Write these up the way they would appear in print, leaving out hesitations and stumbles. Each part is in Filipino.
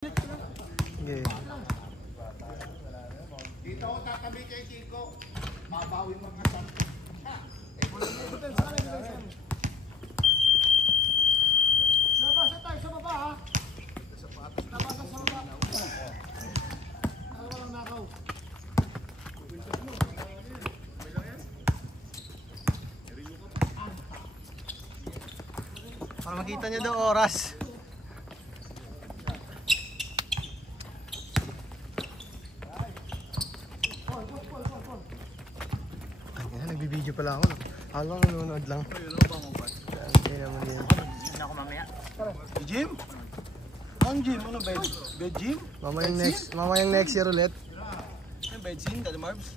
Okay. Dito ako tatabi kay Chico. Mabawi mga sampo. Nabasa tayo sa baba ha. Nabasa sa baba. Walang nakaw. Para makita nyo daw oras. Nagbibideo pala ako. Ako lang nanonood lang. Hindi naman yan. Hindi ako mamaya. Gym? Ang gym? Ano bed? Bed gym? Mamayang next year ulit. Yung bed scene? Dali Marbs?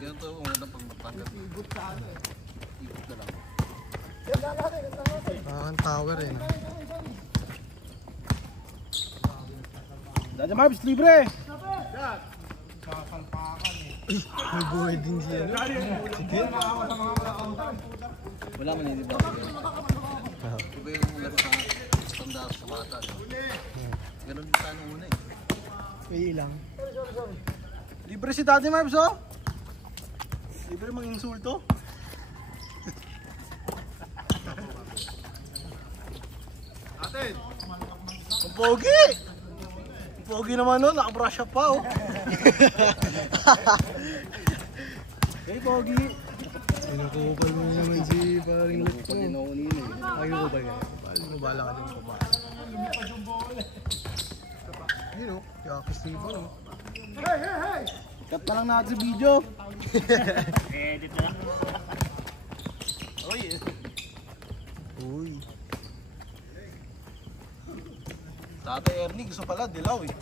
Ganito kung ano pang matanggal. Ibot na lang. Ang tower eh. No? Dali Marbs, libre! May buhay din siya. Wala man hindi ba? Iba yung laro sa tanda sa bata. Ganun din sa una eh. May ilang. Libre si Daddy Marbs oh! Libre mang-insulto. Atin! Ang pogi! Ang pogi naman nun, nakabrush up pa oh! Hey pogi! Sinukupal mo naman si paring lat mo. eh. Ay, nukupal ka. Bala ka din ko ba? Yun o, Jackie Steve no? Cut pa lang natin sa video! Edit na lang. Uy! Uy. Tatay Ernie, gusto pala, dilaw eh.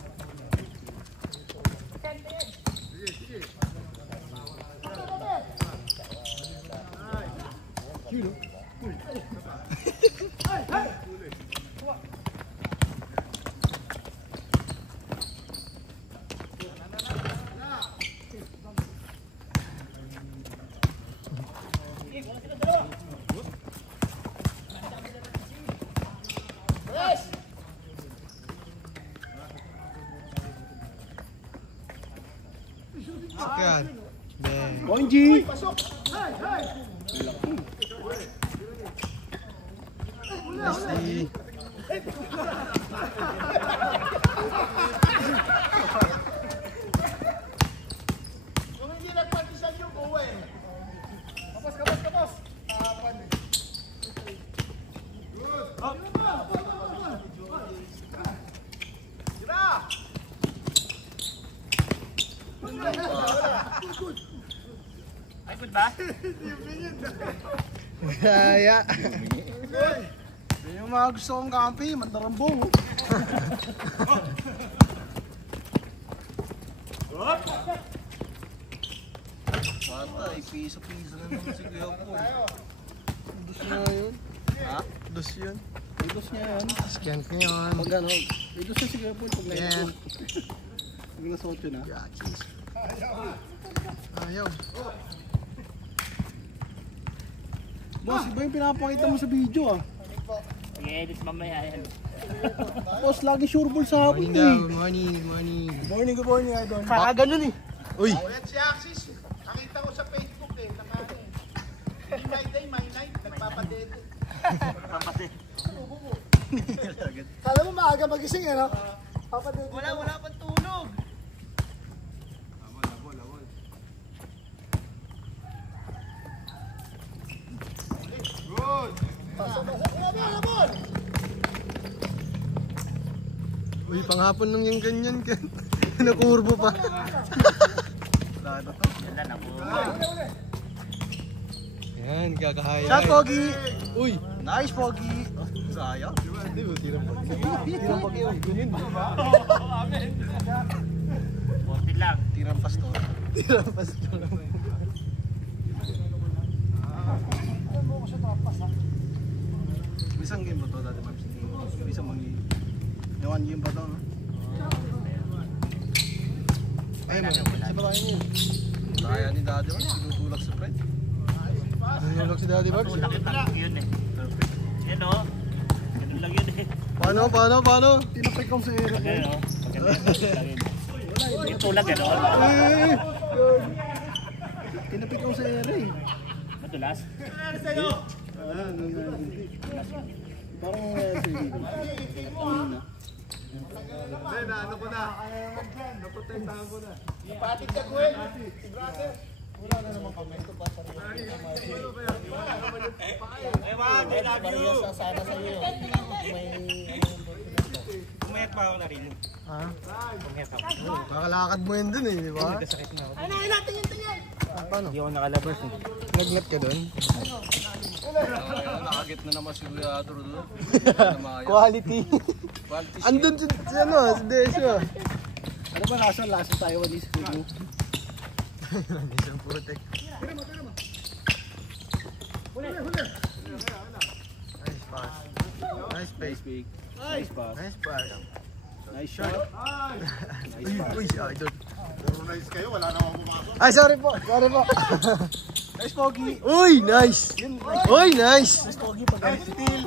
Sakyan. Bang. Bonji! Leslie. Kung hindi nagpatisan yung buwe. Kapos. Ay, good ba? Kaya. Yun yung mga gusto kong kampi, mandarambong. Bata, piso-piso na naman si Kuya Paul. Dus na yun. Ha? Dus yun. Idos niya yan. Scan ko yun. Pag ano, idos niya si Gapon pag Yeah. naipon. Pag nasa 8 na. Yakis. Ayaw. Boss, iba yung pinapakita mo sa video ah. I-edit mamaya yan. Boss, lagi sure ball sa hapon Morning eh. daw. Good morning. Good morning. Good morning, idol. Kakaganon eh. Uy. Yan si Axis. Nakita ko sa Facebook eh. Hindi my day, my night. Nagpapadede. Kala mo maaga magising eh, no? Papadede. Wala pang tulog. Uy, panghapon nung yung ganyan ka. Nakurbo pa. Ganda na po. Yan, kakahaya. Shot, Pogi! Uy. Nice, Pogi! Sayang. Hindi mo, tirang pa. Tirang pa kayo. Ganyan, di ba? Konti lang. Tirang pastor. Tirang pa sa Isang game ba to dati, Marbs? Isang mga... Yung one game ba to, no? buhayin yun. Kaya ni Daddy Mark, sinutulak sa Fred. Nanulog si Daddy Bugs. Laki lang yun eh. Perfect. Yan o. Ganun lang yun eh. Paano? Tinapay ko sa ere. Ganun o. Yung tulak yan o. Tinapay ko sa ere. Matulas. Parang sa ere. Umayat pa ako na rin. Ha? Umayat ako. Kakalakad mo yun dun eh, di ba? Kasakit na ako. Paano? Hindi ako nakalabas eh. Nagnat ka dun? Nakagit na naman si Kuya Atro doon. Quality. Quality Andun si Desyo. Ano ba lasa tayo walis ko? Isang putek. Nice pass. Nice pace. Nice pass. Nice pass. Nice shot. Uy, idol. Puro nice kayo, wala na akong pumasok. Ay, sorry po. Nice pogi. Uy, nice. Uy, nice. Nice pogi pag steal.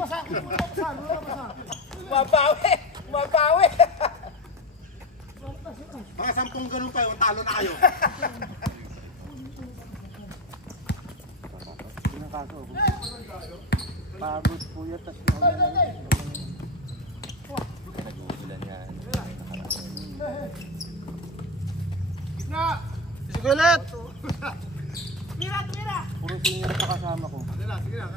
Mabawi! Mga 10 ganun pa yun, talo na kayo. Pagod po yun. Tapos Nag-uulan yan. Sigulit. puro senior pa kasama ko. Sige na, kaya na.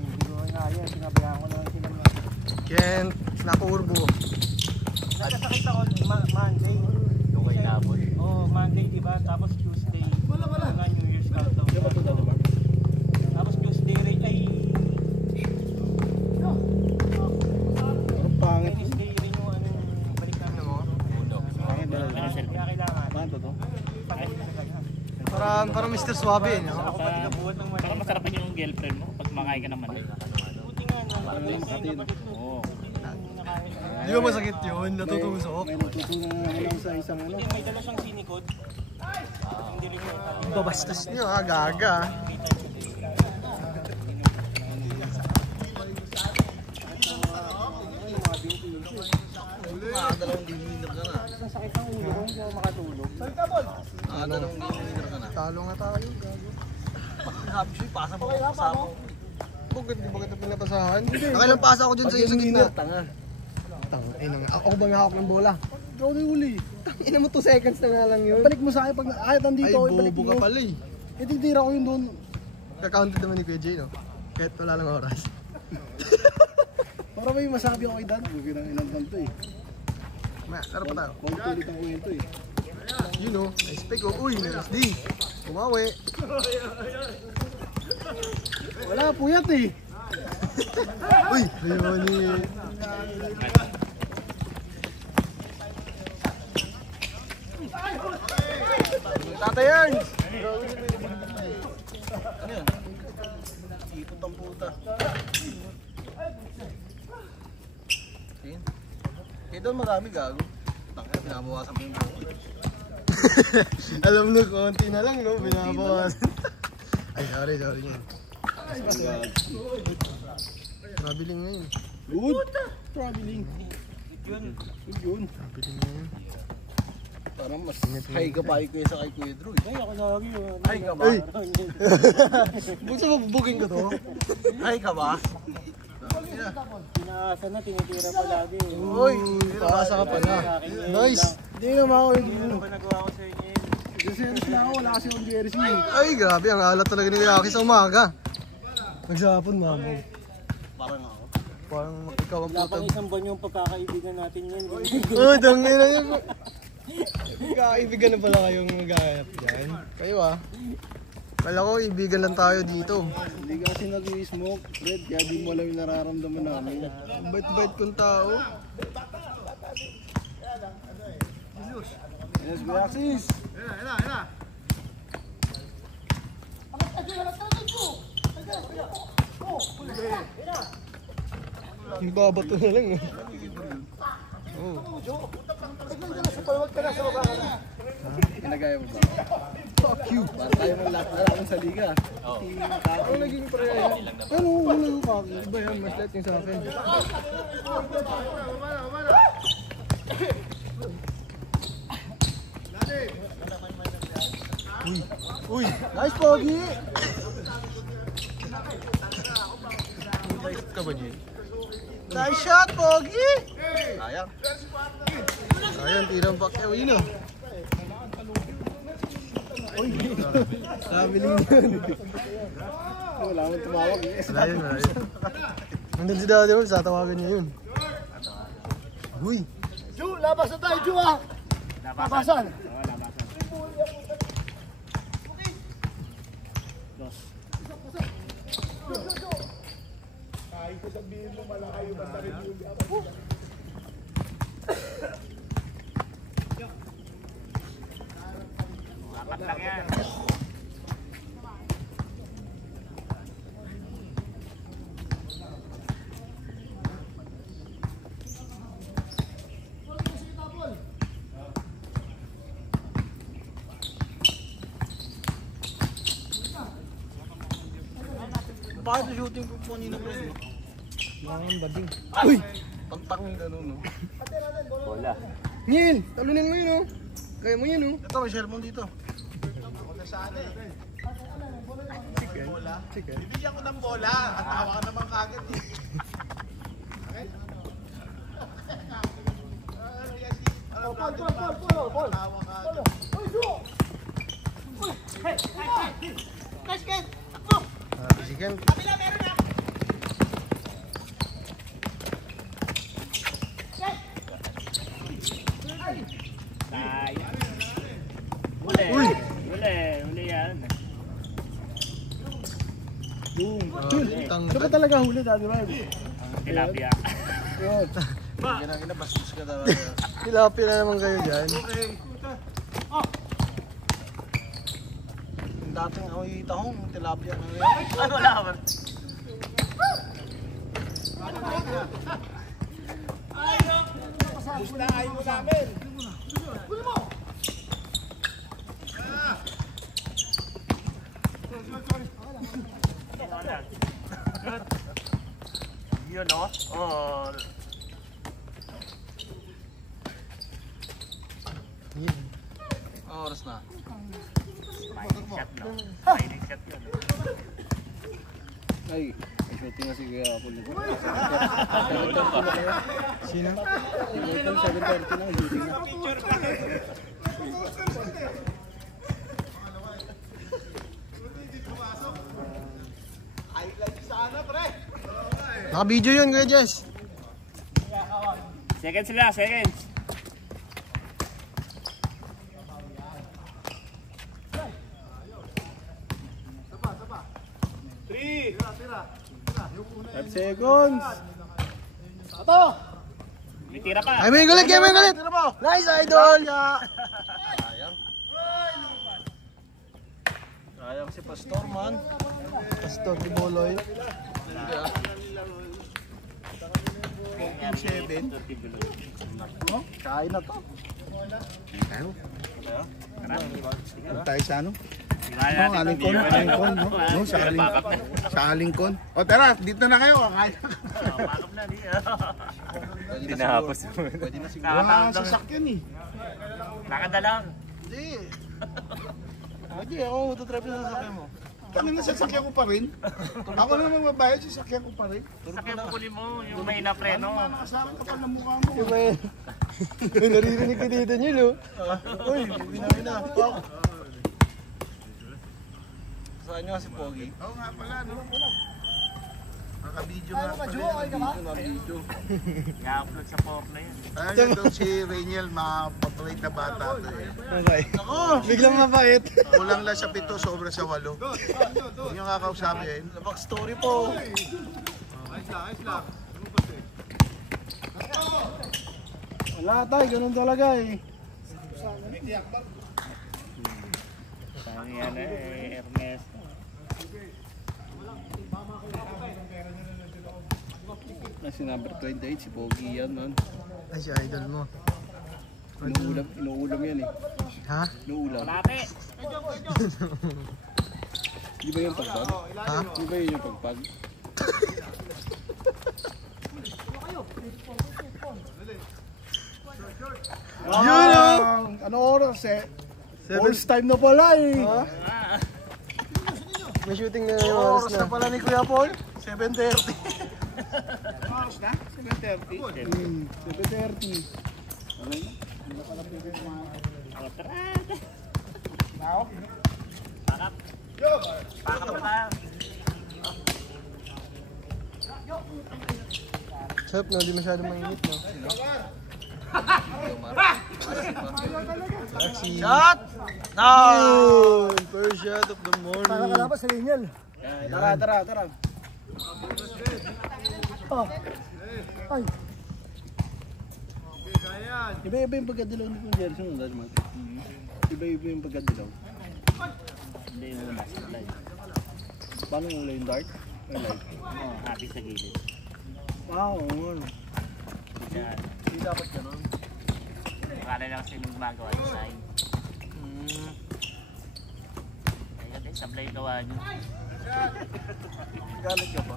Hindi ko kaya, sinabayaan ko naman sila. Kent, nakurbo. Nagkasakit ako Monday. Doon kayo nabot. Oo, Monday diba? Tapos Tuesday. Wala New Year's countdown. Tapos Tuesday rin ay... Ang pangit. Tuesday rin yung ano, balik namin mo. Kaya kailangan. Paano to? Para Mr. Suave, no? Para masarapan yung girlfriend mo pag makain ka naman. Buti nga no. Oo. Di ba masakit yun? Natutusok. May natutunan na lang sa isang ano. Hindi, may dala siyang sinikod. Hindi rin yung Babastos nyo ha, gaga. Dalawang game-winner ka na. sakit ang ulo ko, hindi ako makatulog. Dalawang game-winner ka na. Talo nga tayo, gago. Sabi siya, pasa mo ako kasama. Bakit na pinapasahan? Nakailang pasa ako dyan sa isang gitna. Tanga. Ako ba nga hawak ng bola? Ikaw na yung huli. Ina mo 2 seconds na nga lang yun. Balik mo sa akin pag ayat nandito Ay, ako, ibalik bobo mo. ka pala eh. Eh, titira ko yun doon. Kakounted naman ni Kuya Jay, no? Kahit wala lang oras. Para may masabi ako kay Dan. Huwag nang inantan to eh. Laro pa tayo. Mautulit ang kwento eh. You know, nice pick. Uy, nice D. Kumawi. Wala, puyat eh. Uy, Leonie. Tata Ernst! Ano yan? Ipot ang puta. Tingin. Eh doon marami gago. Tangka, pinabawasan mo yung buko. Alam mo, konti na lang, no? Binabawasan. Ay, sorry yun. Mabiling ngayon. Good. Traveling. Yun. Good yun. Mabiling ngayon. Parang mas high ka pa kay sa kay Kuya Drew. Ay, ako lagi yun. High ka ba? Ay! Busa mo, bubugin ko to? High ka ba? Pinaasa na, tinitira pa lagi. Uy, paasa ka pala. Nice! Hindi naman ako yung Ano ba nagawa ko sa inyo? Series na ako, wala kasi yung jersey. Ay, grabe, ang alat talaga ni Kuya Aki sa umaga. Nagsapon, mamo. Parang ako. Parang ikaw ang Wala pang putang. isang buwan yung pagkakaibigan natin yan. Oh, dangin na yun. Kaibigan na pala kayong maghahanap dyan. Kayo ah. Kala ko, ibigan lang tayo dito. Hindi kasi nag-i-smoke, Fred, kaya di mo alam yung nararamdaman namin. Ang bait-bait kong tao. Yes, Kuya Axis! Yung babato na lang. Oh. Ginagaya mo ba? Fuck you. Para tayo ng lahat na lang sa liga. Ako naging prayer. Ano, wala yung kaki. Iba yan, mas light yung sa akin. Uy! Nice, Pogi! Naisip ka ba niya? Nice shot, Pogi! Sayang. Sayang, tirang Pacquiao yun oh. Uy! Traveling yun. Wala akong tumawag eh. Wala yun, wala yun. Nandun si Daddy Wolf, tatawagan niya yun. Uy! Ju, labas na tayo, Ju ah! Labasan! Bakit yung shooting po po nino pre? Mga bading. Uy! Pagtang gano'n no? Neil! Talunin mo yun oh. Kaya mo yun oh. Ito may share mo dito. Chicken. Bibigyan ko ng bola, at tawa ka naman kagad eh. Chicken. Uy! Huli yan. Ano ba talaga huli, Daddy Wolf? Tilapia. Ginagina, bastos ka talaga. Tilapia na naman kayo dyan. Yung dating ako'y tahong, tilapia na ngayon. Ano wala ka ba? Gusto ayaw mo namin. Yun o. Oh. Oras na. Mining shot no. Mining shot yun. Ay, may shooting na si Kuya Apple nito. Sino? 7:30 na, shooting na. Naka-video yun, Kuya Jess. Seconds sila, seconds. Seconds. May tira pa. Ay, may galit, kaya may galit. Nice, idol. Sayang. Sayang si Pastor man. Pastor di Boloy. 7. Kain na to. Tayo sa ano? No, Alingkon, no? No, sa Alingkon. O tara, dito na kayo. Kaya. Pakap na niya. Hindi na siguro. Pwede na siguro. Wala kang sasakyan eh. Nakadalang. Hindi. Hindi, ako tutrap yung sasakyan mo. Kami na sasakyan ko pa rin. Ako na naman mabayad, sasakyan ko pa rin. Sakyan mo huli mo, yung may na-preno. Nakasarang ka pa ng mukha mo. Yung may... Naririnig ko dito nyo, no? Uy, binawin na. Saan nyo si Pogi? Oo nga pala, no? Naka-video nga pala. Video. I-upload sa porn na yun. Ayun daw si Rainiel, mapapait na bata to eh. Okay. Biglang mabait. Kulang lang sa 7, sobra sa 8. Yung kakausapin. Back story po. Wala tayo, ganun talaga eh. Saan yan eh, Ernest. Si number 28, si Pogi yan man. Ay, si idol mo. Inuulam yan eh. Ha? Inuulam. Malate. Di ba yung pagpag? Ha? Di ba yun yung pagpag? Yun oh! Ano oras eh? Seven- Falls time na pala eh. Ha? May shooting na yung Oras oras na na. pala ni Kuya Paul. 7:30. 7:30. Pakap. Pakap na tayo. Sarap no, di masyadong mainit no. Taxi. Shot! Yun! First shot of the morning. sa linyal. Tara. Oh. Ay. Iba yung pagkadilaw ni Kuya Jerry. Sunod naman. Iba yung pagkadilaw. Hindi mo na supply. Paano yung ulay yung dark? Or light? Oo, happy sa gilid. Wow, ano. Yan. Hindi dapat ganun. Akala lang kasi magmagawa design. Kaya din, sablay gawa nyo. Galit ka pa.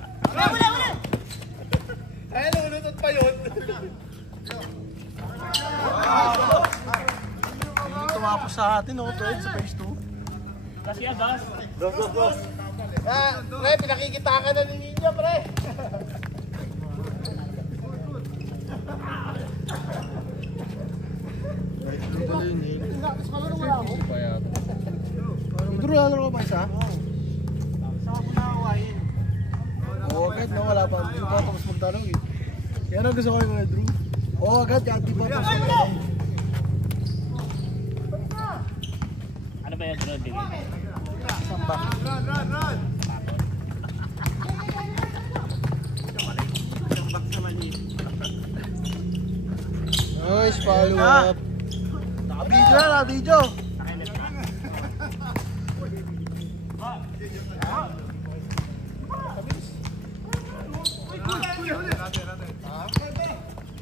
Hindi tumapos sa atin, no? Fred, sa phase 2. Kasi agas. Go. Pre, pinakikita ka na ni Ninja, pre. Ano pala yun eh? Drew, lalo ka ba isa? Oo, agad na wala pa. Hindi pa tapos magtanong eh. Yan ang gusto ko yung Drew. Oo, agad. Di pa tapos magtanong. Ano ba yung sunod din? Samba. Nice follow up. Naka-video.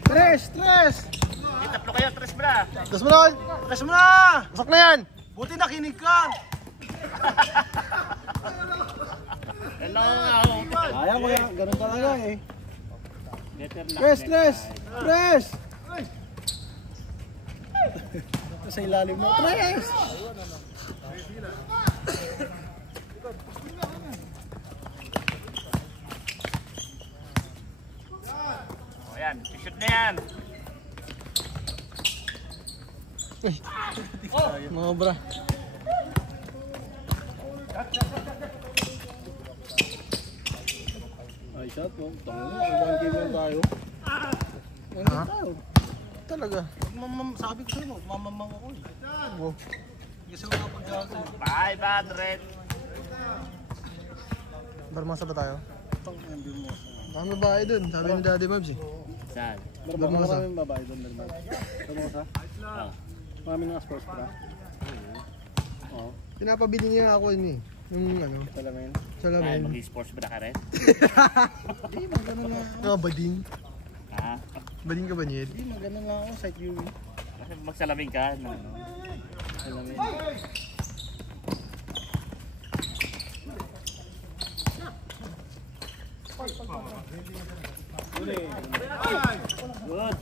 Tres! Tatlo kayo, tres bra. Tapos mo na! Tres mo na! Pasok na yan! Buti nakinig ka! Hello. Kaya mo yan. Ganun talaga eh. Better luck Tres! next time. Tres! Sa ilalim mo. Tres! O yan, shoot na yan. Mga bra. Ay, shot mo. Tango. Ibang game lang tayo. Ha? Talaga. Sabi ko sa'yo, mamamang ako eh. Wow. Kasi wala pag gago. 500. Barmasa ba tayo? Hindi mo. Baka babae dun. Sabi ni Daddy Mabs eh. Saan? Maraming babae doon. Tamosa? Oh. Maraming mga sports bra. Oo. Pinapabili niya ako yun eh. Yung ano, Talamin. Ay, salamin. mag-sports bra ka rin? Hindi, magano na. Ah, bading. Ha? Bading ka ba niya? Hindi, magano na ako. Site viewing. Kasi magsalamin ka. No? Talamin. Good.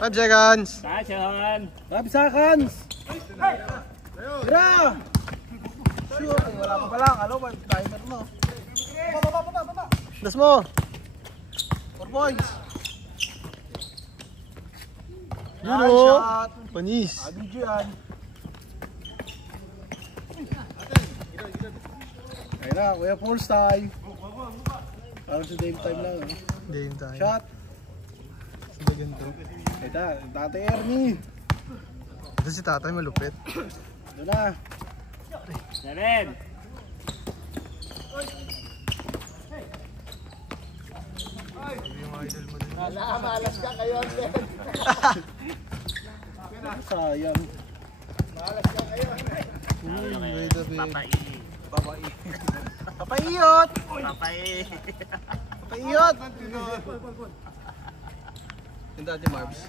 5 seconds! Sasyon. 5 seconds! Tira! Sure, wala pa lang. Ano ba? Timer mo. Baba. Das mo! 4 points. Yun Nice o! shot. Panis! Abidjo yan. Ayun na, Kuya Pulse time. Parang sa game time lang. Eh. Game time. Shot. Sa ganito. Ito, Tatay Ernie. Ito si tatay malupit. Doon na. 7. Yung idol mo din. Malas ka kayo. Sayang. Wait a bit. Papai. Papaiyot! Papai. Papaiyot! Yung Daddy Marbs.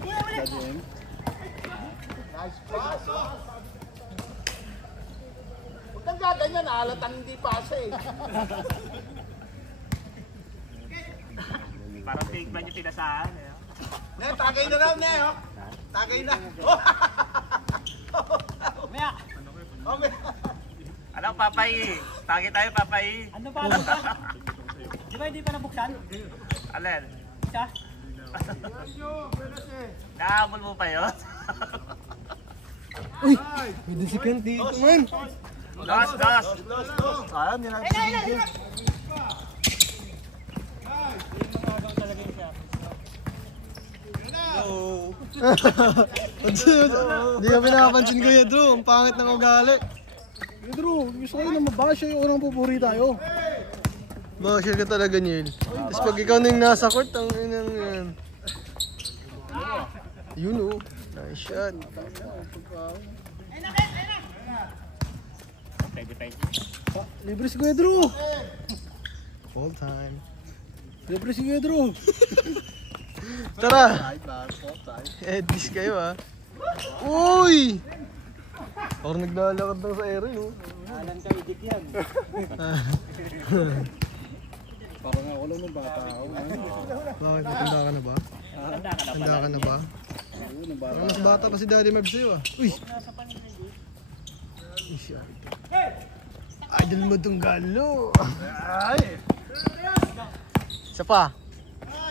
Daddy M. Nice pass. Huwag kang gaganyan, halatang hindi pasa eh. Parang big man yung pinasahan. Eh. Ne, tagay na raw, ne, oh. Tagay na. Maya! Okay. Ano, Papay? Tagay tayo, Papay. Ano ba? Di ba hindi pa nabuksan? Alin? Siya? Nahabol mo pa yun? Uy! May disikan dito man! Lost! Ayan, yan ang sige. Hindi ka pinapansin Kuya Drew, ang pangit ng ugali. Pedro, gusto ko na mabasya yung unang pupuri tayo. Basher ka talaga, Neil. Tapos pag ikaw na yung nasa court, ang inang yan. Yun o. Nice shot. Libre si Kuya Drew. Full time. Libre si Kuya Drew. Tara! Edis kayo ah. Uy! Or naglalakad lang sa ere, no? Alam ka, edit yan. Parang ako lang ng bata ako. Bakit? Matanda ka na ba? Matanda ka na ba? Parang mas bata pa si Daddy Marv sa'yo ah. Uy! Idol mo tong galo! Ay! Isa pa!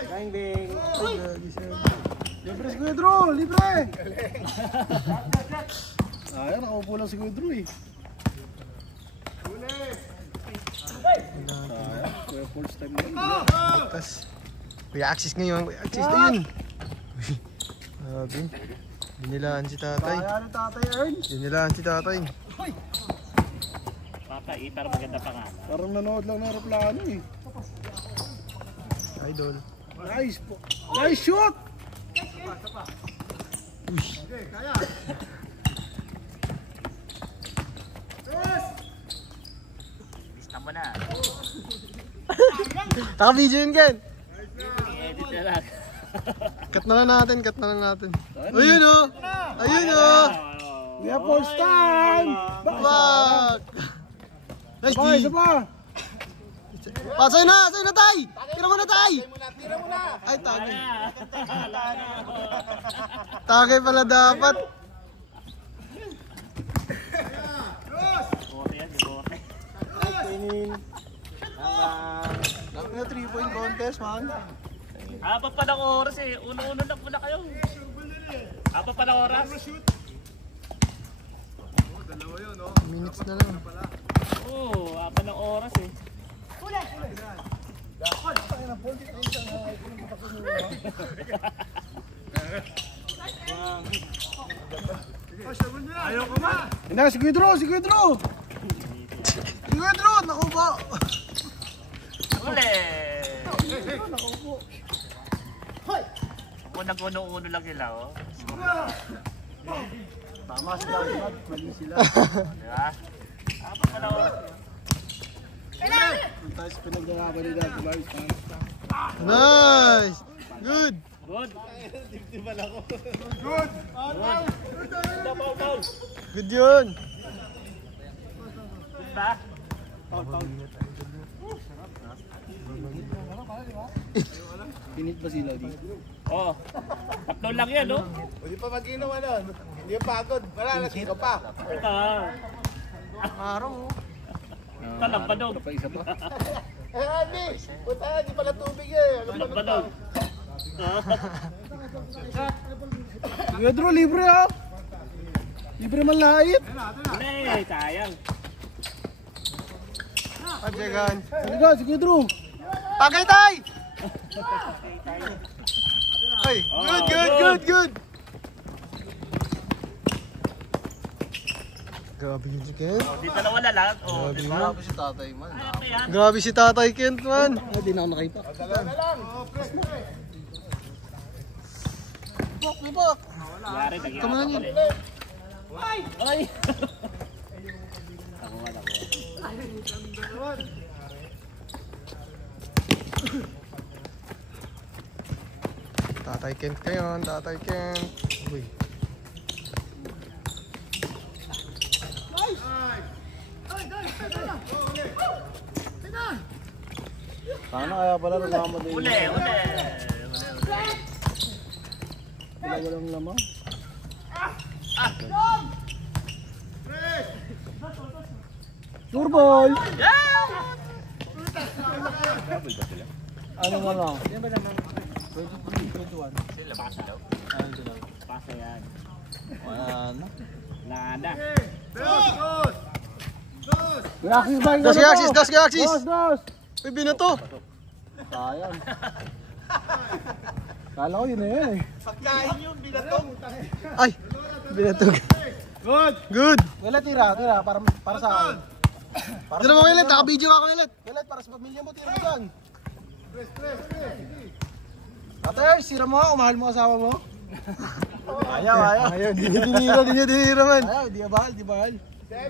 Bang bing! Libre si Kuya Drew, libre! Ayan, nakaupo lang si Kuya Drew eh. Ayan, Kuya first time na. Tapos, Kuya Axis ngayon. Kuya Axis na yun! Grabe. Binilaan si tatay. Ayan ang tatay Ern. Binilaan si tatay. Papay, pero maganda pa nga. Parang nanood lang ng aeroplano eh. Idol. Nice po. Nice shoot! Lista mo na. Taka-video yun, Ken! I-edit na lang. Cut na lang natin, cut na lang natin. Ayun o! Ayun o! We have first time! Back! Nice Isa D! pa! Sa'yo na, tay! Tira mo na, tay! Tira mo na. Ay, tagay. Tagay pala dapat. Bote yan, bote. Laki na 3-point contest, man. Apat pa ng oras eh. Uno-uno lang muna kayo. Apat pa ng oras. Minutes na lang. Oo, apat ng oras eh. Hindi, si Kuya Drew, si Kuya Drew! Si Kuya Drew, naku po! Uli! Kung nag-uno-uno lang sila, oh. Tama sila, mali sila. Diba? Apat pa ng oras. Ang tayo sa pinag-nalaban nila, diba? Nice! Good! Good. Good yun! Good ba? Pinit ba sila dito? Oo. Tatlo lang yan, no? Hindi pa mag-inom ano. Hindi pa pagod. Wala, lasing ka pa. Ito. Araw mo. Talampanog. Pa isa pa? Eh, Andy. Puta, hindi pala tubig eh. Ano pa Talampanog. Kuya Drew, libre ha! Libre man lahit! Uli, sayang. Padyagan. Sige ka, si Kuya Drew! Tagay, tay! Ay, good! Grabe yun si Kent. Dito na wala lang. Oh, Grabe di yun. ba? Grabe si tatay man. Ayun na yan. Grabe si Tatay Kent, man. Hindi na ako nakita. Dalawa na lang. Bak! Yari, nagyari. Tama na yun. Ay! Nakuha. Tatay Kent kayo, Tatay Kent. Uy. Sana kaya pala nasama din. Uli. Walang lamang. Turboy! Ano mo lang? Yan ba naman? 21. Sila basa daw. Basa yan. Wala na. Nada. Galaxis! Dos! Uy, binato! Sayang. Kala ko yun na yun eh. Ay! Binato. Good! Welet, tira. Para sa akin. Dito mo Welet, naka-video ka Welet. Welet, para sa pamilya mo, tira mo dyan. Ate, sira mo ako, mahal mo asawa mo. Ayaw, di niya dinira man. Ayaw, di bahal. 7,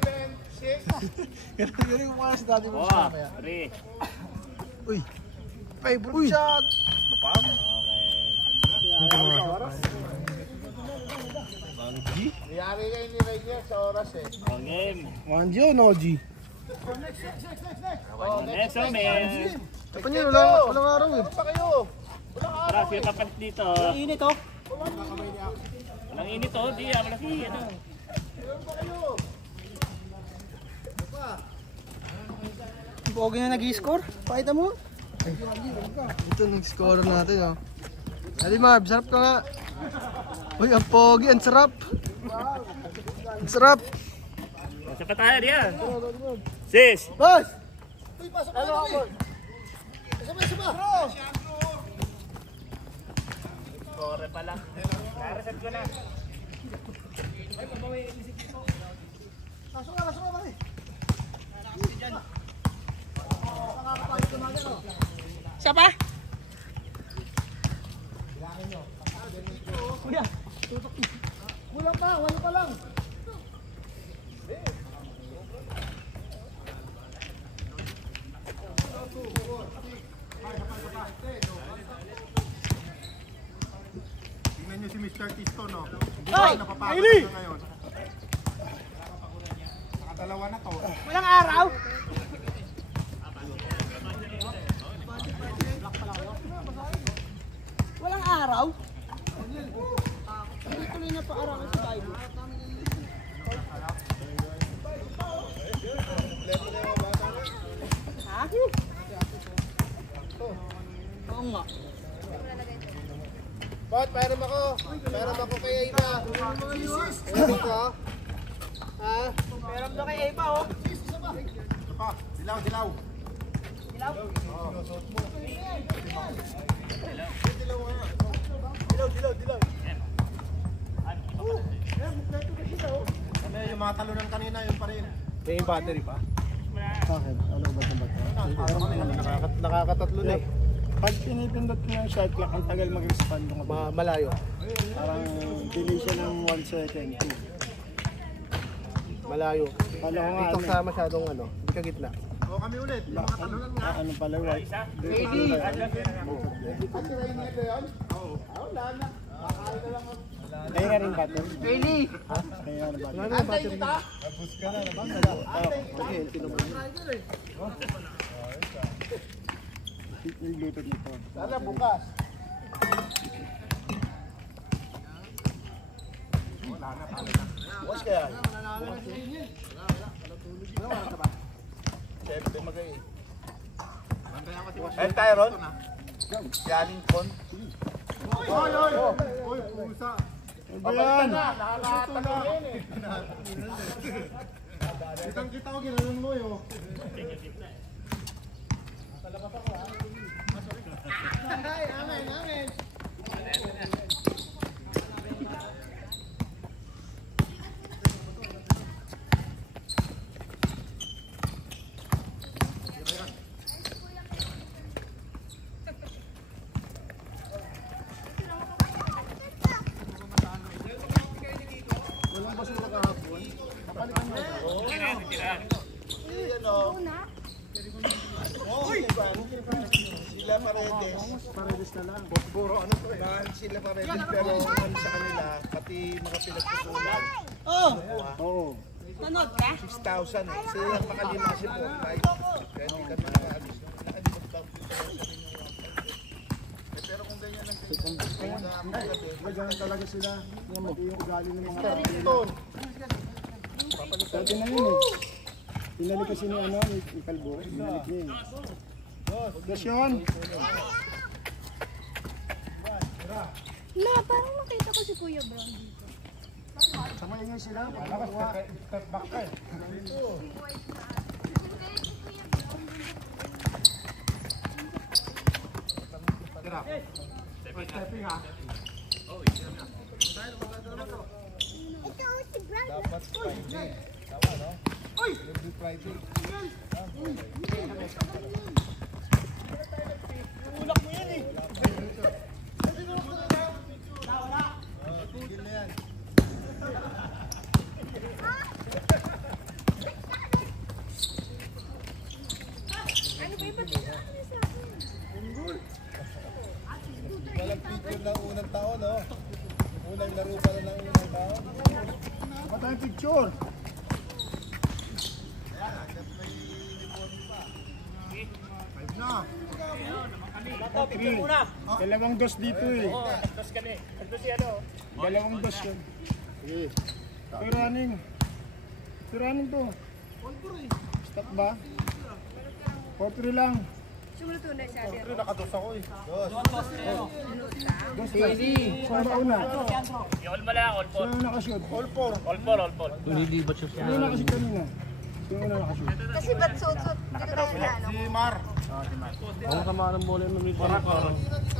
6. Ganun yung mga sa dati mo siya mamaya. 3. Uy! Favorite shot. Niyari kayo ni Reyes sa oras eh. Game. Wanji o Noji? Next one, man. Tapan nyo, walang araw eh. Ano pa kayo? Tara, siya papalit dito. Init oh. Walang init oh. Di, malaki. Ano? Pogi na nag-i-score. Pakita mo. Ito yung score natin oh. Dali Marv, sarap ka nga. Uy, ang pogi, ang sarap. Ang sarap. Sa patahan yan. 6. Boss! Ano ako? Sama. Score pa lang. Nakareset ko na. Pasok ka pare. Siya pa? Wala pa lang. Tingnan nyo si Mr. Tisto, no? Ay! Napapagod na ngayon. Nakadalawa na to. Walang araw. Walang araw? Tuloy na pa araw sa Bible. Ha? Oo nga. Bot, pairam ako kay Eva. Pairam ko. Ha? Meron daw kay Eva oh. Ito pa, dilaw. Dilaw. Ano yung mga talunan kanina, yun pa rin. May battery pa? Bakit? Ano ba ito? Nakakatatlo na eh. Pag pinipindot ko yung shot clock, ang tagal mag-respond ng Malayo. parang delay siya ng 1 second. Malayo. Kala ko nga Dito sa masyadong hindi ka gitna. O kami ulit, yung mga talunan nga. ano pala right? Kaya nga rin battery. Really? Kaya nga rin battery. Ano yung battery? Yung Bluetooth nito. Sana bukas. Bukas kaya? Siyempre magay. Ayun tayo ron? Yaling kon. Oy, pusa. Ano yan? Nakakatalunin eh. Kitang-kita ko, ginanon mo yun. Amen. Walang basura kahapon. Kapalitan mo. Sila Paredes na lang. Puro ano to eh. Sila Paredes pero ano sa kanila, pati mga pinagkukulang. Oo. 6,000 eh. Sila makalima kasi po. Kahit hindi kami nakaalis. Nakaalis May ganun talaga sila. Yung ugali ng mga kapatid. Pwede na yun eh. Pinalik kasi ni ano, ni Kalbo. Pinalik niya eh. Dasyon! La, parang nakita ko si Kuya Brown dito. Samayin nga sila. Step back ka eh. Stepping ha. Ito si Brown. Dapat Friday. Tama, no? Every Friday. Ano ba iba ito? Walang picture ng unang taon, no? Unang laro pala ng unang taon. Ba't tayong picture? Five na. Dalawang dos dito eh. Dos kami. Dos si ano. Dalawang dos yun. Sige. Running. Running to. Stop ba? 4-3 lang. Sumutunay siya. Nakados ako eh. Dos lang. Saan ba una? I-all mo lang, all four. Sino nakashoot? All four. All four, all four. Lumilibat siya Sino nakashoot kanina? Sino nakashoot? Kasi ba't suot-suot? Dito tayo na ano? Si Mar. Ang kama ng bola ng Mito. Diyan lang, diyan lang.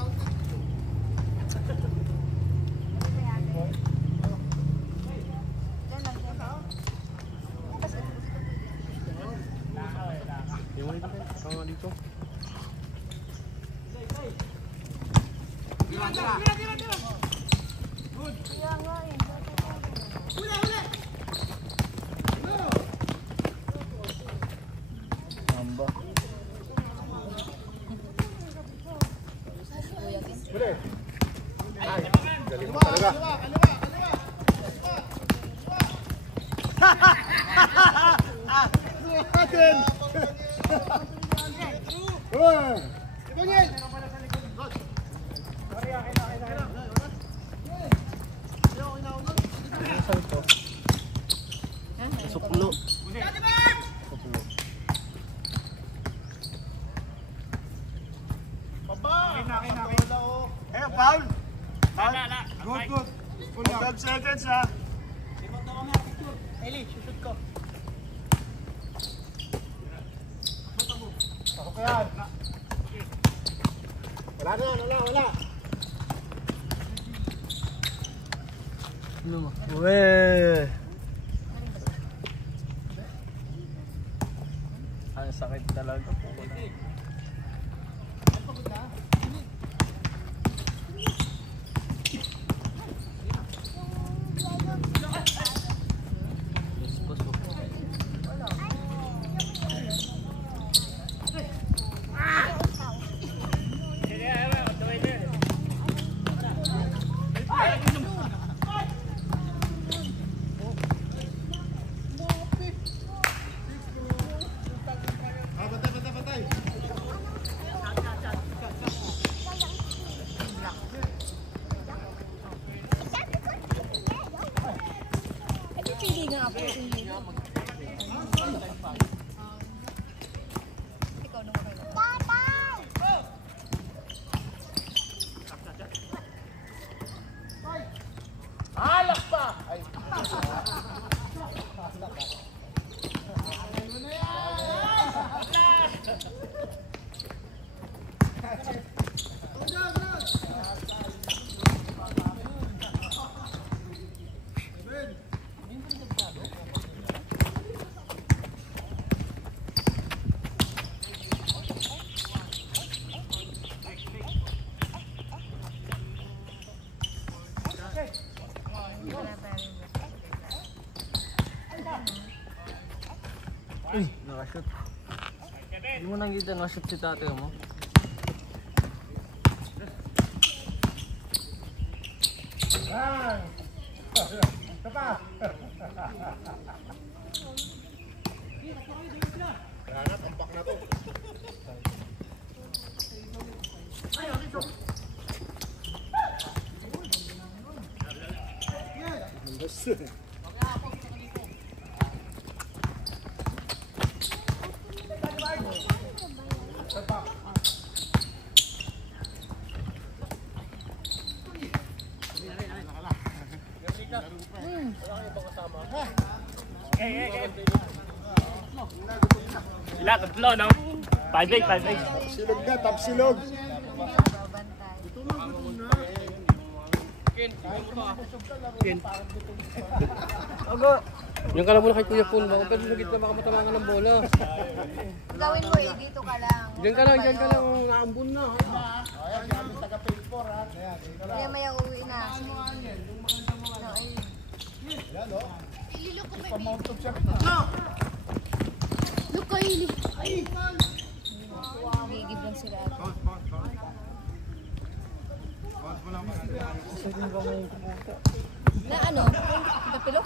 Yung ulit ako dito. Kaya nga eh. Amba. Galing mo talaga. Suklo. Eh, foul! Ala. Good, good. 12 seconds ha. Ako yan. Wala na, wala. Ano mo? Uwe! Ang sakit talaga. Pili nga ako. Ikaw naman kayo. Tatay! Alak pa! Uy, nakashoot. Hindi mo nakita nakashoot si tatay mo. Wala na, tampak na to. Ilan? Tatlo, no? 5-8, 5-8. Silog na, top silog. Yung ka lang muna kay Kuya Paul, baka pwede sa gitna baka matamakan ng bola. Gawin mo eh, dito ka lang. Diyan ka lang, naambun na. Kaya maya uwi na. Ililok ko ba? Look ko ili. Gigib lang sila. Na ano? Kapilok?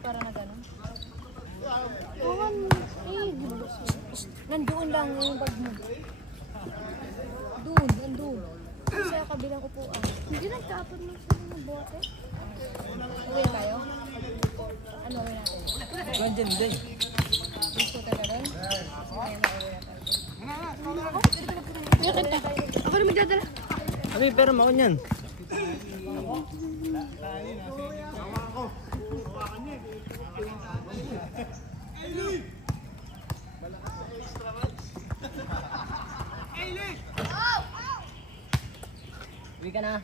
Para na gano'n? Nandoon lang yung bag mo. Doon. Sa kabilang upuan. Hindi nagkapon mo sa mga bote? Uwi na tayo? Ano uwi natin? Nandiyan din. Gusto ka na rin? Sige, mauwi na tayo. Ako rin magdadala. Ano yung pera mo niyan? Uwi ka na.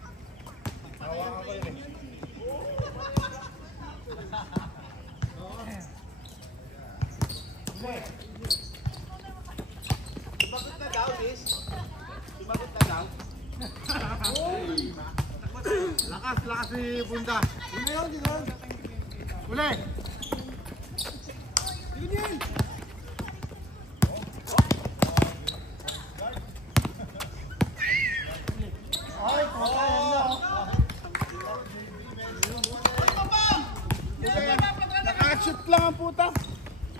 Lakas si Bunda. Uli! Nakashoot lang ang puta.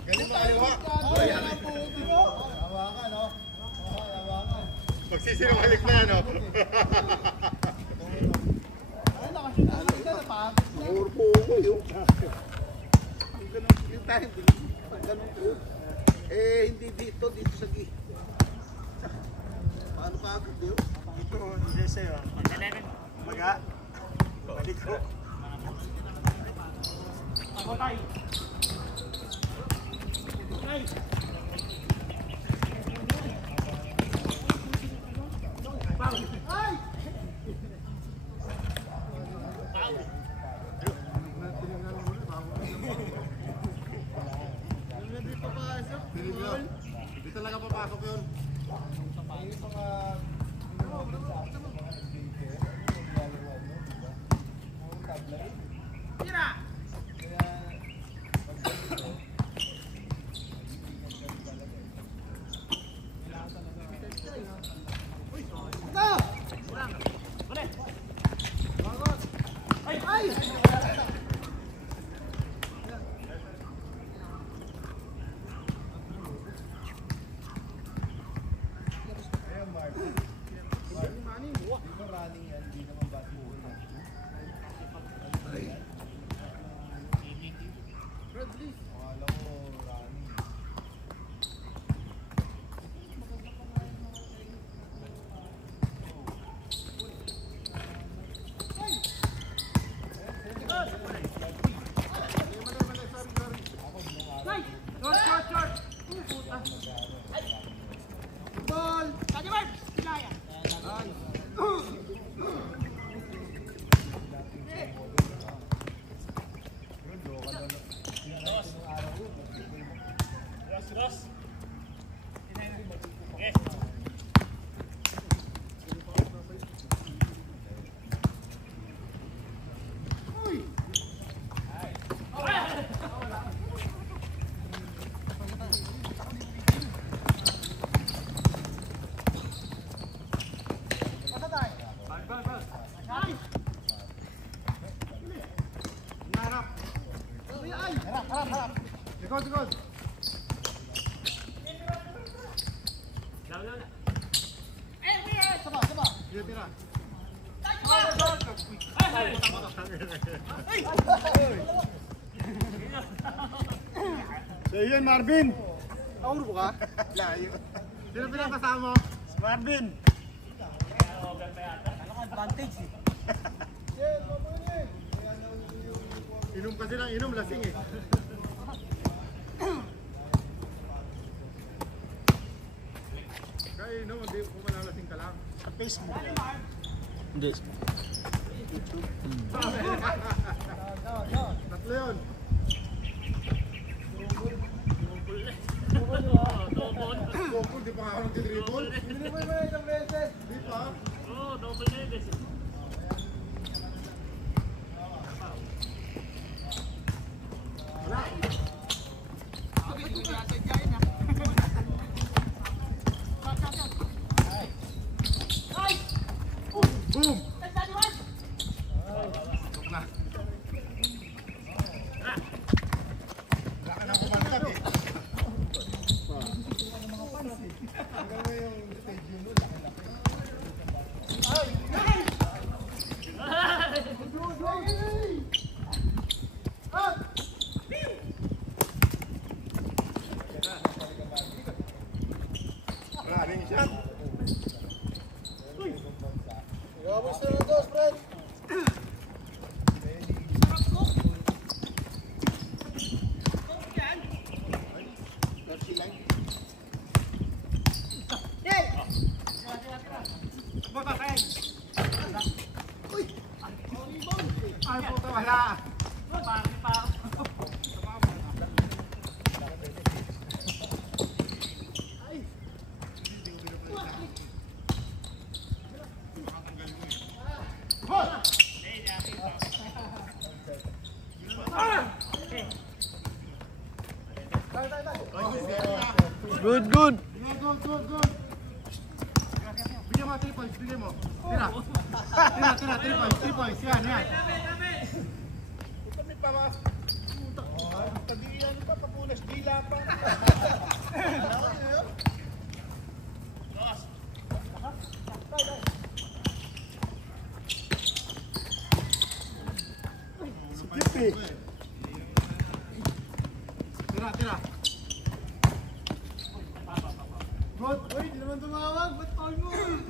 Galing mo kaliwa. Magsisinungaling na, no? Urpo ko yung tayo. Ganun po. Hindi dito sa paano pa agad yun? Ito, hindi sa'yo. Maga. Balik ko. Hindi talaga papasok yun. Likod. So yun, Marvin. Nauro ka? Layo. Sino pinapasama mo? Marvin. Inom kasi ng inom, lasing eh. Kaya inom, hindi kung malalasing ka lang. Sa Facebook. Hindi. Tatlo yun. Double, di pa nga ako nag-dribble. Hindi mo na ilang beses. Di pa. Boom! Wala ka na kumantab eh. Hanggang ngayon, stadium nun, laki-laki. Wala rin siya. Gabos na ng dos, Fred. Ay, puta, wala. Good, good. Good. Bigyan mo 3 points, bigyan mo. Tira. Tira, 3 points, 3 points. Yan. Kami pa mas. Pag-iyan pa, papunas, dila pa. Sikip eh. Tira. Good. Uy, di naman tumawag. Ba't foul mo? 10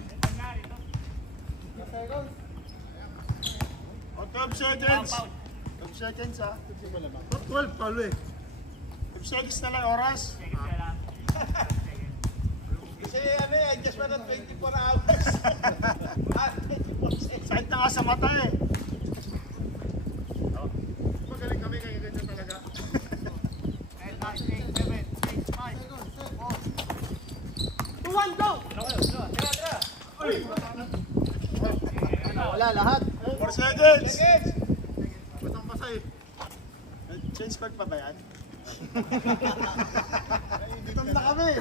seconds. O, 12 seconds. 12 seconds ha. 12, Paulo eh. 12 seconds na lang oras. Kasi ano eh, just pa ng 24 hours. Sakit na nga sa mata eh. Magaling kami, kaya ganyan talaga. Wala lahat. 4 seconds. Batang pasay. Change court pa ba yan? Itom na kami.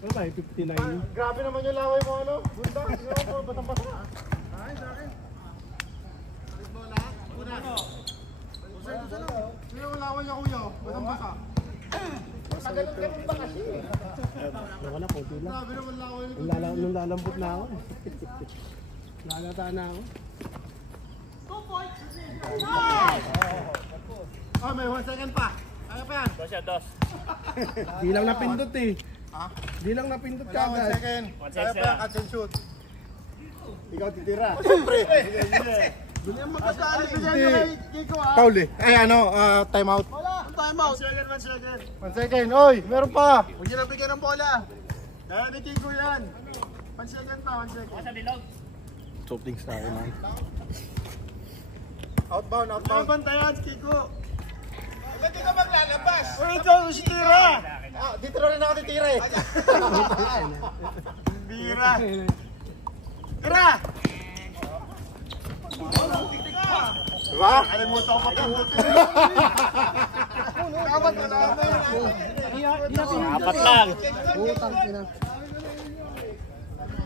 Ano tayo? 59? Grabe naman yung laway mo, ano? Bunda, hindi mo batang pasay. Ay, sa akin. Salit mo lahat. Una. Sino yung laway niya, kuya? Batang basa. Ganun ba kasi? Wala, konti lang. Grabe naman laway nito. Nung lalambot na ako. Lalata na ako. Oh, may 1 second pa. Kaya pa yan. Di lang napindot eh. Ha? Di lang napindot Wala, 1 kagad. second. Kaya pa yan, catch and shoot. Ikaw titira. Siyempre. Doon yung magkasali. Bigyan nyo kay Kiko, ha? Paul eh. Ay, ano, time out. Time out. 1 second. 1 second. Oy, meron pa. Huwag nyo nabigyan ng bola. Dahil ni Kiko yan. 1 second pa, 1 second. Something sa akin, man. Outbound. Ano bantayan, Kiko? Ba't di ka maglalabas? Uy, ikaw si Tira. Dito rin ako titira eh. Bira. Tira! Diba? Kalimutan ko papundutin. Kamat wala na yun. Apat lang. Utang ina.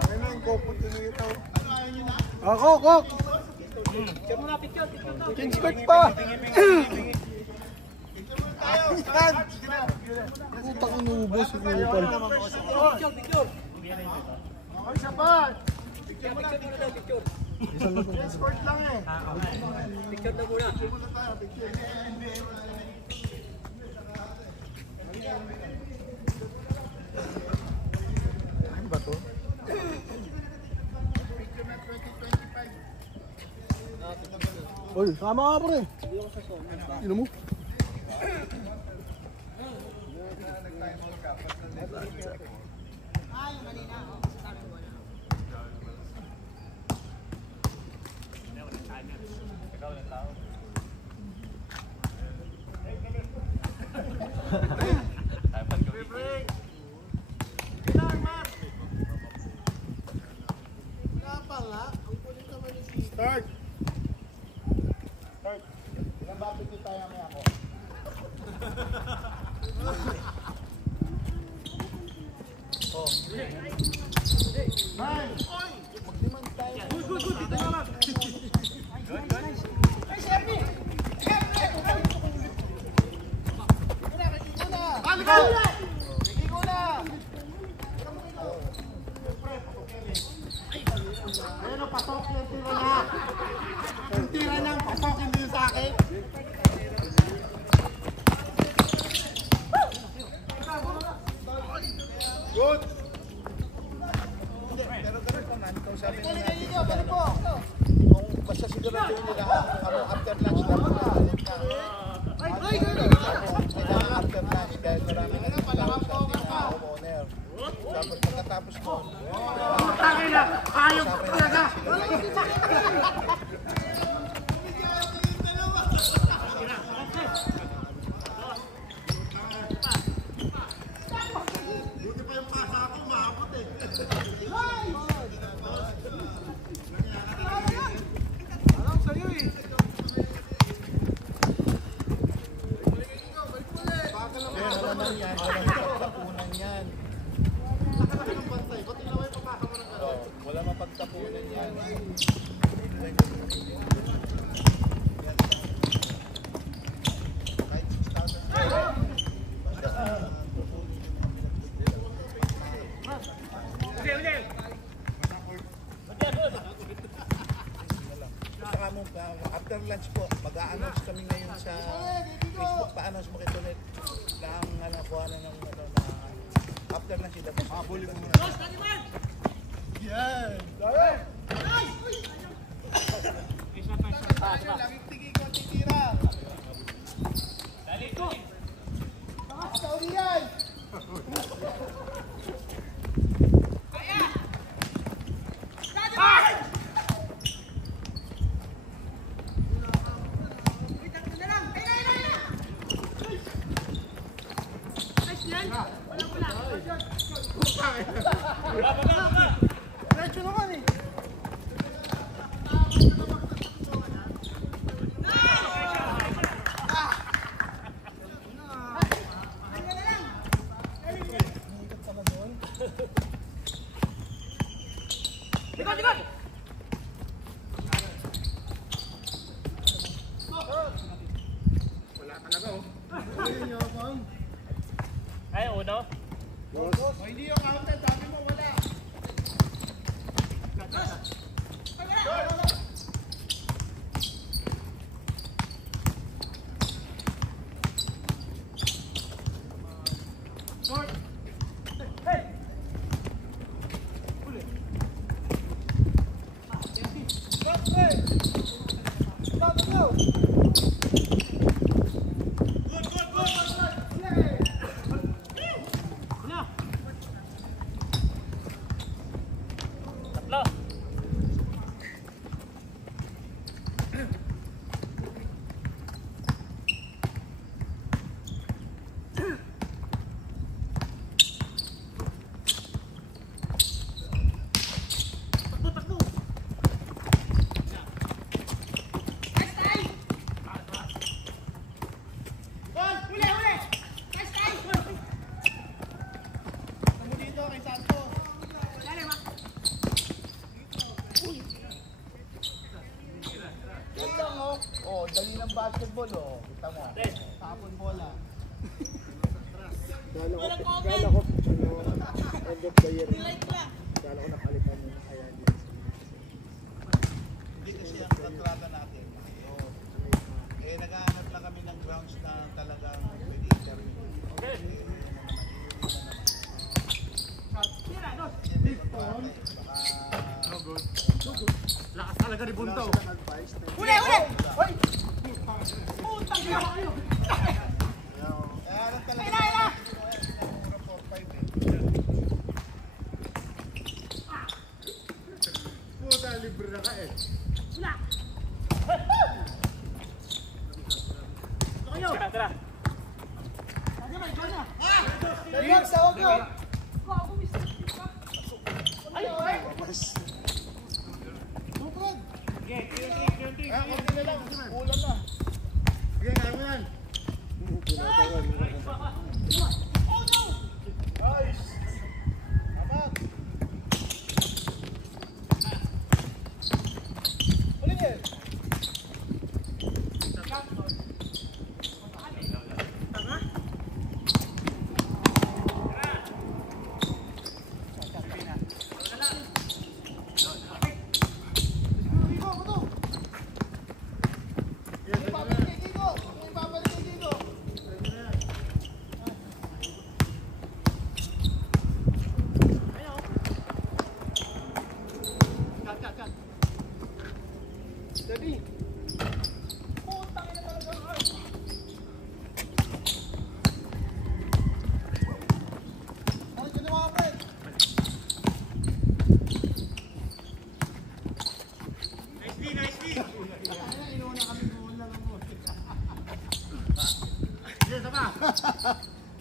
Ano yung kopot na ito? Kok. Kings court pa. Putang inubos yung kupal. Isa pa! Picture mo lang daw. Escort lang eh. Picture na muna. Picture muna tayo. Picture. Ano ba to? Oy, sama ka pre. Sino mo? Start! Start! Ilang bakit dito tayo may ako? Oh. Nine! Magdiman tayo. Good! Dito naman! Ayun o, pasok yung tira niya. Yung tira niyang pasok, hindi sa akin. Good! Pero ganun po, nanikaw sabi niya. Kung basta siguraduhin nila, after lunch dapat nakalik ka. Kailangan after lunch dahil marami na yung tao sa ating homeowner. Dapat pagkatapos mo, Ayok talaga! wala mapagtapunan yan. Kahit 6,000. After lunch po, mag-a-announce kami ngayon sa Facebook. Pa-announce mo kay Tonet na ang kuhanan ng after lunch. Bully mo muna. Yan! Laging tigi ko titira. Dali ko. Takas ka uli yan. Kaya! Diretso naman eh. Wala talaga oh. Ay, uno. Hindi yung counter, dami mo wala. Tatlo. Oh, dali ng basketball oh. Kita mo. Tapon bola. Kala ko, end of the year. Kala ko napalitan yung kaya niya. Hindi kasi ang kontrata natin. Eh, nag-aanap na kami ng grounds na talagang pwede interview. Lakas talaga ni Bunto. Kaya alam talaga. Puta, libre na ka eh. Tara. Sige, kaya mo yan. Steady.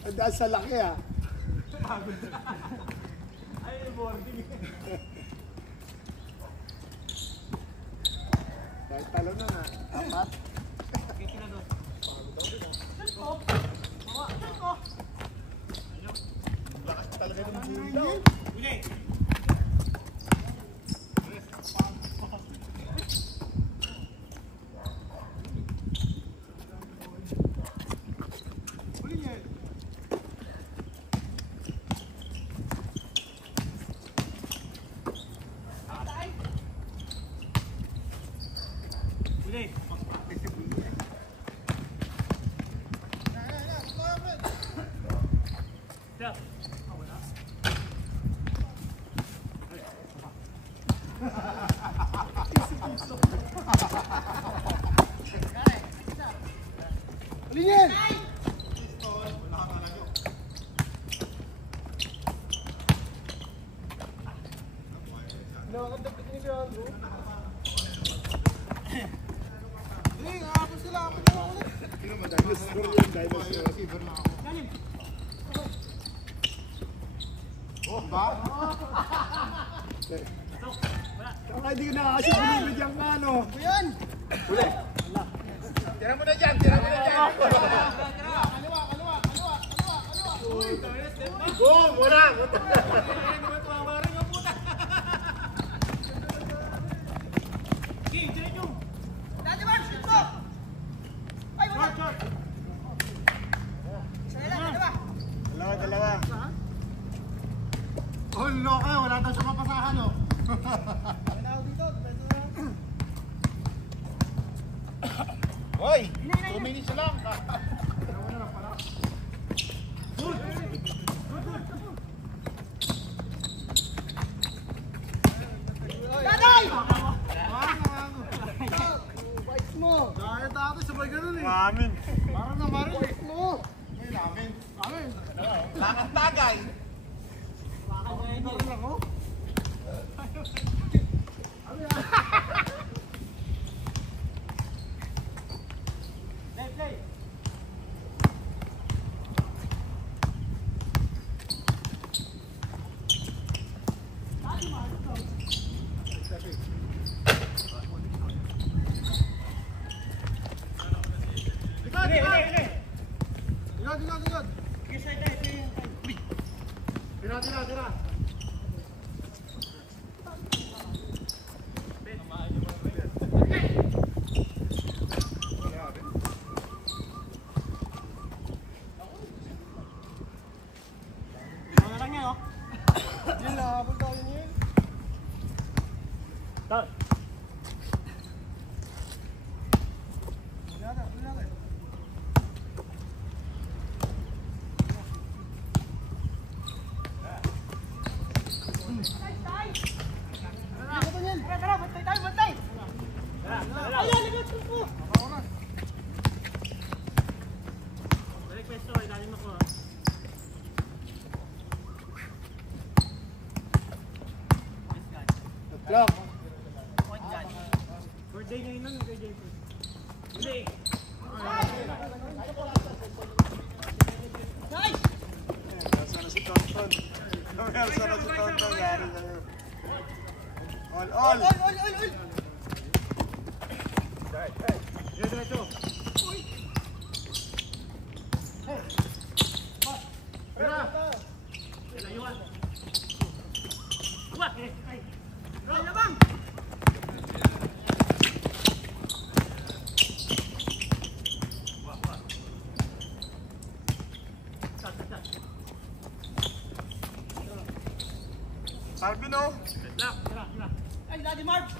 Ang dahil sa laki ah. Dahil talo na nga. Apat. Lakas talaga ng bulo. Lingin! Dinosaur yun, dinosaur. Oh, ba? Kaya hindi ko nakakasya binibigyan ka, no? Yan! Tira mo na dyan! Tira mo na dyan! Go! Muna! Dalawa. Oh, loka! Wala daw siya mapasahan, no? Hoy! 2 minutes lang! Dahil dati sabay ganun eh. Amin. Parang namarin. Wait mo. Ay, namin. Amin. Lakang tagay. Lakang lang, oh. Play. Tingad. Tira. Clock. Sana si Tonton. Sana si Tonton. Yari sa'yo. All. Marvin, oh. Ay, Daddy Marv!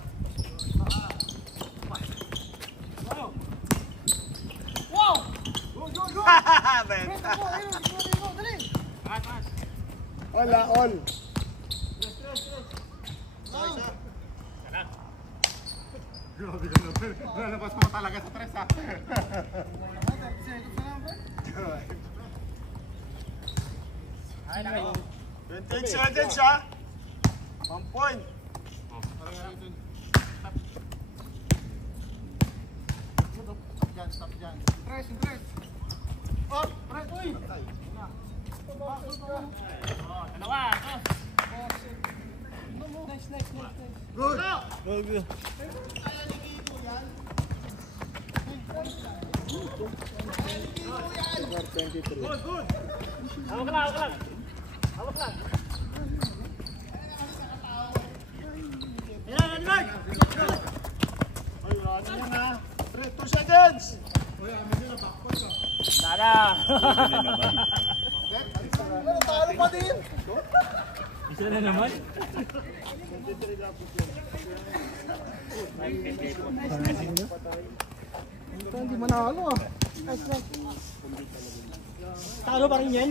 Wow! Benta. All. Grabe ka na. Lalabas mo talaga sa tres, ha? Vintage seconds, ha? 1 point. Stop dyan. Tres. Oh, tres. Uy! Dalawa, Good. Hawak lang. Ayan, Daddy Marv! Ay, wala na yan, ha? 2 seconds. Nada! Talo pa din. Isa na naman. Hindi manalo ah. Talo pa rin yan?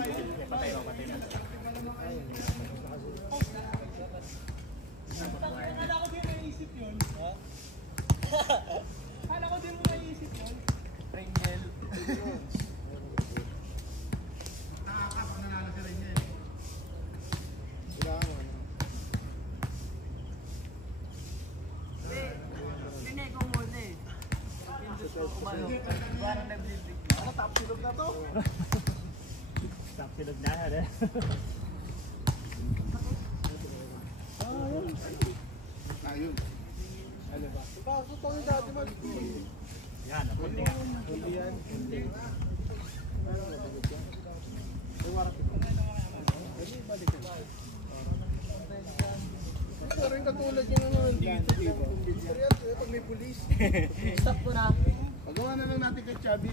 Tapsilog na to. Tapsilog na eh. Ayun. Ano ba? Baso to yung dati mag... Yan, napunti nga. Hindi yan. Pero yung katulad yung ano, dito, diba? Ito may pulis. Pagawa na lang natin kay Chubby.